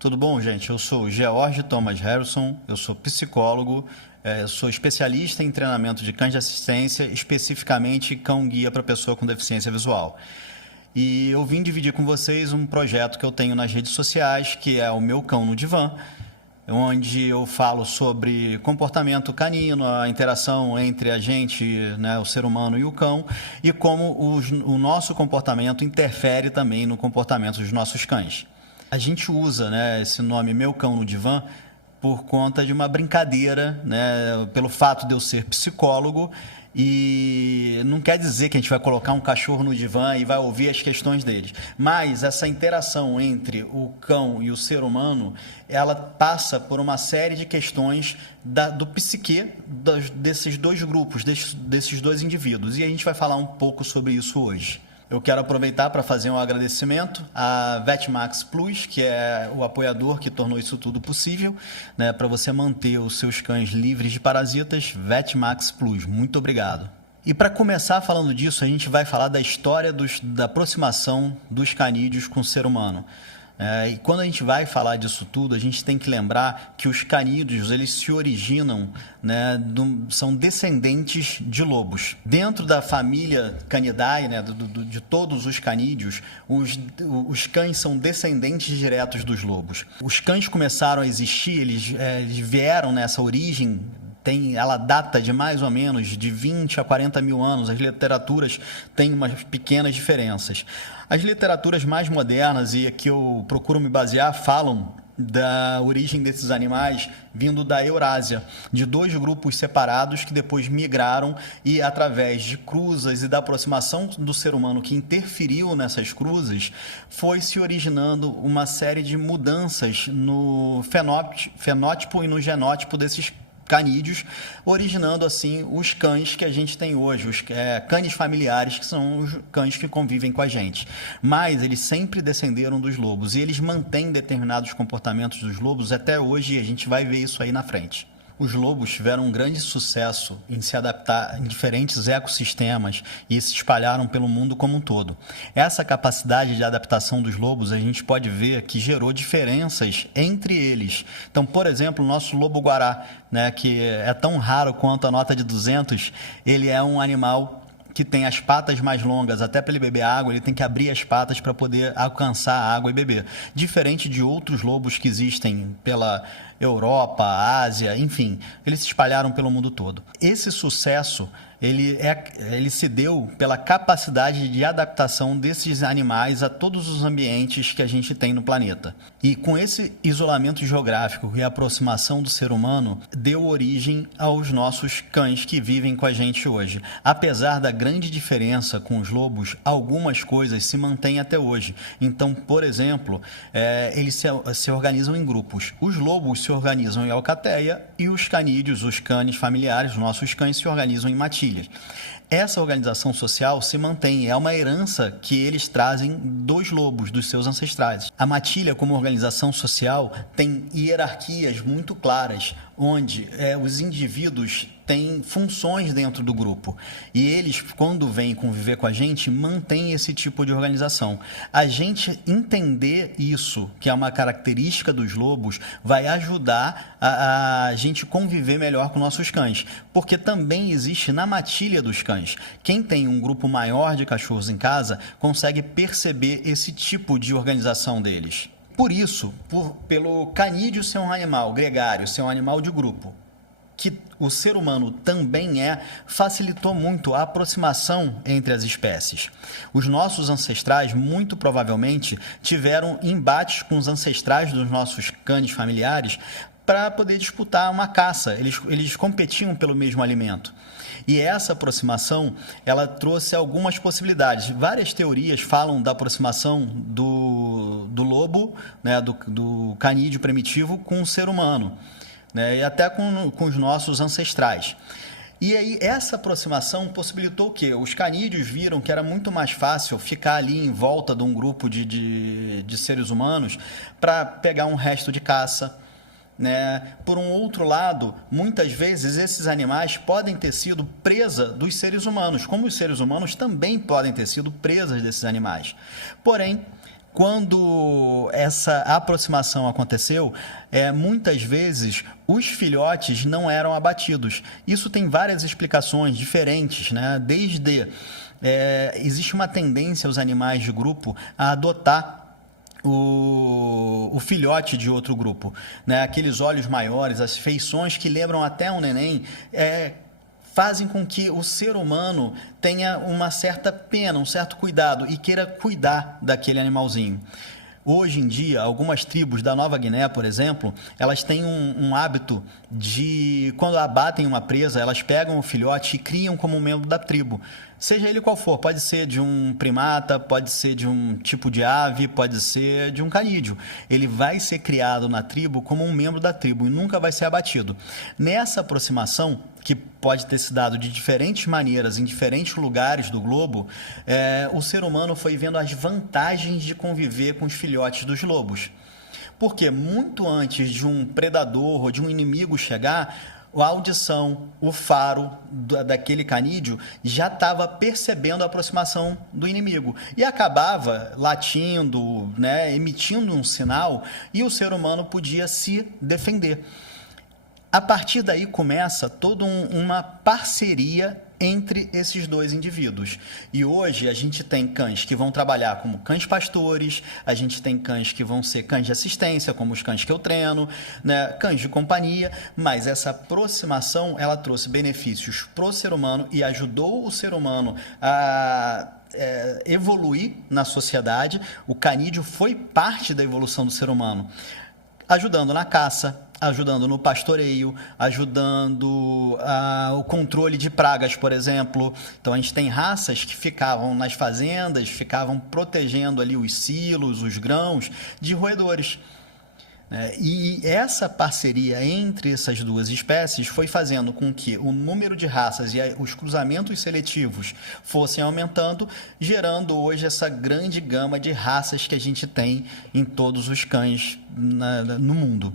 Tudo bom, gente? Eu sou o George Thomas Harrison, eu sou psicólogo, sou especialista em treinamento de cães de assistência, especificamente cão-guia para pessoa com deficiência visual. E eu vim dividir com vocês um projeto que eu tenho nas redes sociais, que é o Meu Cão no Divã, onde eu falo sobre comportamento canino, a interação entre a gente, né, o ser humano e o cão, e como o nosso comportamento interfere também no comportamento dos nossos cães. A gente usa, né, esse nome Meu Cão no Divã por conta de uma brincadeira, né, pelo fato de eu ser psicólogo, e não quer dizer que a gente vai colocar um cachorro no divã e vai ouvir as questões deles. Mas essa interação entre o cão e o ser humano, ela passa por uma série de questões do psique desses dois grupos, desses dois indivíduos. E a gente vai falar um pouco sobre isso hoje. Eu quero aproveitar para fazer um agradecimento à VetMax Plus, que é o apoiador que tornou isso tudo possível, né, para você manter os seus cães livres de parasitas. VetMax Plus, muito obrigado. E para começar falando disso, a gente vai falar da história da aproximação dos canídeos com o ser humano. E quando a gente vai falar disso tudo, a gente tem que lembrar que os canídeos, eles se originam, né, são descendentes de lobos. Dentro da família Canidae, né, de todos os canídeos, os cães são descendentes diretos dos lobos. Os cães começaram a existir, eles vieram nessa origem. Ela data de mais ou menos de 20 a 40 mil anos. As literaturas têm umas pequenas diferenças. As literaturas mais modernas, e que eu procuro me basear, falam da origem desses animais vindo da Eurásia, de dois grupos separados que depois migraram e, através de cruzas e da aproximação do ser humano que interferiu nessas cruzas, foi se originando uma série de mudanças no fenótipo e no genótipo desses canídeos, originando assim os cães que a gente tem hoje, os cães familiares, que são os cães que convivem com a gente. Mas eles sempre descenderam dos lobos e eles mantêm determinados comportamentos dos lobos até hoje, e a gente vai ver isso aí na frente. Os lobos tiveram um grande sucesso em se adaptar em diferentes ecossistemas e se espalharam pelo mundo como um todo. Essa capacidade de adaptação dos lobos, a gente pode ver que gerou diferenças entre eles. Então, por exemplo, o nosso lobo-guará, né, que é tão raro quanto a nota de 200, ele é um animal que tem as patas mais longas. Até para ele beber água, ele tem que abrir as patas para poder alcançar a água e beber. Diferente de outros lobos que existem pela Europa, Ásia, enfim, eles se espalharam pelo mundo todo. Esse sucesso, ele se deu pela capacidade de adaptação desses animais a todos os ambientes que a gente tem no planeta. E com esse isolamento geográfico e a aproximação do ser humano, deu origem aos nossos cães que vivem com a gente hoje. Apesar da grande diferença com os lobos, algumas coisas se mantêm até hoje. Então, por exemplo, eles se organizam em grupos. Os lobos se organizam em alcateia e os canídeos, os canes familiares, os nossos cães, se organizam em matilhas. Essa organização social se mantém, é uma herança que eles trazem dos lobos, dos seus ancestrais. A matilha, como organização social, tem hierarquias muito claras, onde os indivíduos têm funções dentro do grupo. E eles, quando vêm conviver com a gente, mantêm esse tipo de organização. A gente entender isso, que é uma característica dos lobos, vai ajudar a gente conviver melhor com nossos cães. Porque também existe na matilha dos cães. Quem tem um grupo maior de cachorros em casa consegue perceber esse tipo de organização deles. Por isso, pelo canídeo ser um animal gregário, ser um animal de grupo, que o ser humano também facilitou muito a aproximação entre as espécies. Os nossos ancestrais, muito provavelmente, tiveram embates com os ancestrais dos nossos canes familiares para poder disputar uma caça. Eles competiam pelo mesmo alimento. E essa aproximação, ela trouxe algumas possibilidades. Várias teorias falam da aproximação do lobo, né, do canídeo primitivo com o ser humano, né, e até com os nossos ancestrais. E aí, essa aproximação possibilitou o quê? Os canídeos viram que era muito mais fácil ficar ali em volta de um grupo de seres humanos para pegar um resto de caça, né? Por um outro lado, muitas vezes esses animais podem ter sido presa dos seres humanos, como os seres humanos também podem ter sido presas desses animais. Porém, Quando essa aproximação aconteceu, muitas vezes os filhotes não eram abatidos. Isso tem várias explicações diferentes, né? Existe uma tendência aos animais de grupo a adotar o filhote de outro grupo, né? Aqueles olhos maiores, as feições que lembram até um neném, fazem com que o ser humano tenha uma certa pena, um certo cuidado e queira cuidar daquele animalzinho. Hoje em dia, algumas tribos da Nova Guiné, por exemplo, elas têm um hábito de, quando abatem uma presa, elas pegam o filhote e criam como um membro da tribo. Seja ele qual for, pode ser de um primata, pode ser de um tipo de ave, pode ser de um canídeo. Ele vai ser criado na tribo como um membro da tribo e nunca vai ser abatido. Nessa aproximação, que pode ter se dado de diferentes maneiras em diferentes lugares do globo, o ser humano foi vendo as vantagens de conviver com os filhotes dos lobos. Porque muito antes de um predador ou de um inimigo chegar, a audição, o faro daquele canídeo já estava percebendo a aproximação do inimigo e acabava latindo, né, emitindo um sinal, e o ser humano podia se defender. A partir daí começa toda uma parceria entre esses dois indivíduos. E hoje a gente tem cães que vão trabalhar como cães pastores, a gente tem cães que vão ser cães de assistência, como os cães que eu treino, né? Cães de companhia, mas essa aproximação, ela trouxe benefícios para o ser humano e ajudou o ser humano a evoluir na sociedade. O canídeo foi parte da evolução do ser humano, ajudando na caça, ajudando no pastoreio, ajudando o controle de pragas, por exemplo. Então, a gente tem raças que ficavam nas fazendas, ficavam protegendo ali os silos, os grãos, de roedores. E essa parceria entre essas duas espécies foi fazendo com que o número de raças e os cruzamentos seletivos fossem aumentando, gerando hoje essa grande gama de raças que a gente tem em todos os cães no mundo.